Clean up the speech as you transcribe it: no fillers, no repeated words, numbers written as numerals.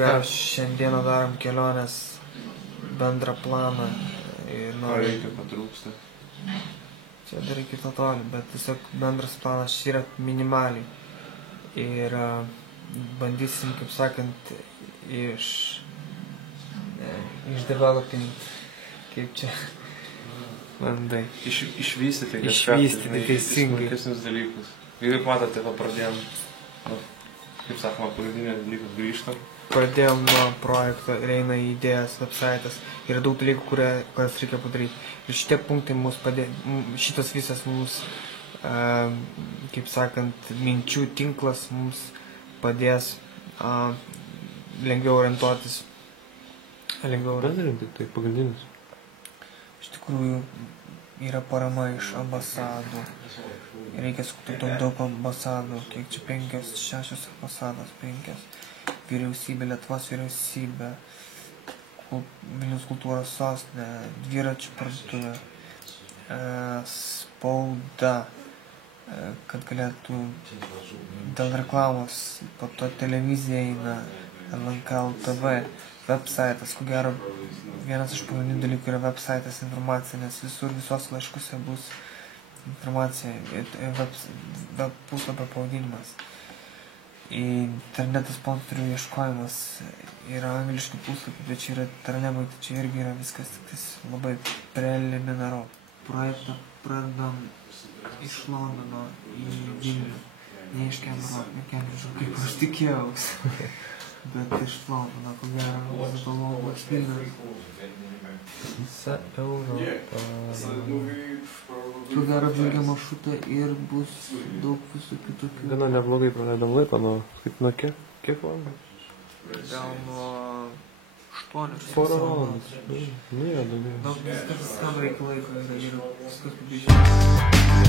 gero šiandieną darom kelionės bendrą planą. Reikia patrūksta. Čia dar reikia to toli, bet tiesiog bendras planas yra minimaliai. Ir bandysim, kaip sakant, išdevelopint, kaip čia bandai. Išvystyti teisingai. Smulkesnius dalykus. Ir kaip matote, pradėjom, kaip sakoma, pagrindinio dalyko grįžtam. Pradėjom nuo projekto ir eina į idėjas, websaitas. Yra daug dalykų, kurias reikia padaryti. Ir šitie punktai mums šitas visas mums, kaip sakant, minčių tinklas mums padės lengviau orientuotis. Bendrinti, tai pagrindinis. Iš tikrųjų, yra parama iš ambasadų. Reikia sukurti daug ambasadų. Kiek čia 5, 6 ambasados, 5. Vyriausybė, Lietuvos vyriausybė, Vilniaus kultūros sostinė, dviračių parduotuvė, spauda, kad galėtų dėl reklamos, po to televizija eina, LNK LTV, websaitas, ko gero vienas iš pagrindinių dalykų yra websaitas informacija, nes visos laiškuose bus informacija, puslapio pavadinimas. Internetas sponsorių ieškojimas yra angliški puslapiai, bet čia yra tarnėmai, tai čia irgi yra viskas tik labai preliminaru. Projektą pradedam iš Londono į Vilnių, ne iš Kembridžo, kaip aš tikėjausi, bet iš Londono, ko gero, London Europa. Ko gero vėlgi maršrutą ir bus daug visokių tokių. Gana neblogai praleidom laiko, nuo kiek valandų? Gal nuo 8. Porą valandų. Daugiau. Daug viskas tam reikia laiko ir viskas pabišė.